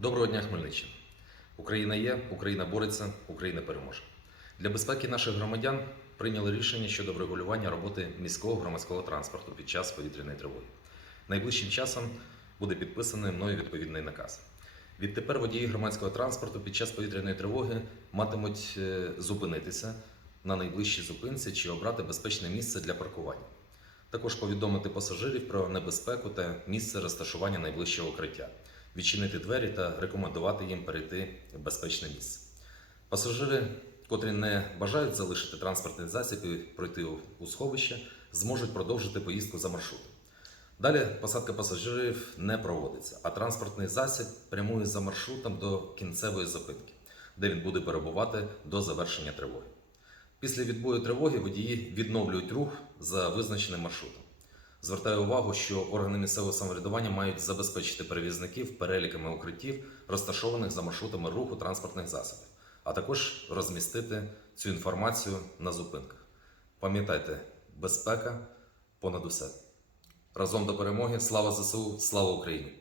Доброго дня, Хмельниччина. Україна є, Україна бореться, Україна переможе. Для безпеки наших громадян прийняли рішення щодо врегулювання роботи міського громадського транспорту під час повітряної тривоги. Найближчим часом буде підписаний мною відповідний наказ. Відтепер водії громадського транспорту під час повітряної тривоги матимуть е, зупинитися на найближчій зупинці чи обрати безпечне місце для паркування. Також повідомити пасажирів про небезпеку та місце розташування найближчого укриття, відчинити двері та рекомендувати їм перейти в безпечне місце. Пасажири, котрі не бажають залишити транспортний засіб і пройти у- сховище, зможуть продовжити поїздку за маршрутом. Далі посадка пасажирів не проводиться, а транспортний засіб прямує за маршрутом до кінцевої зупинки, де він буде перебувати до завершення тривоги. Після відбою тривоги водії відновлюють рух за визначеним маршрутом. Звертаю увагу, що органи місцевого самоврядування мають забезпечити перевізників переліками укриттів, розташованих за маршрутами руху транспортних засобів, а також розмістити цю інформацію на зупинках. Пам'ятайте, безпека понад усе. Разом до перемоги. Слава ЗСУ, слава Україні!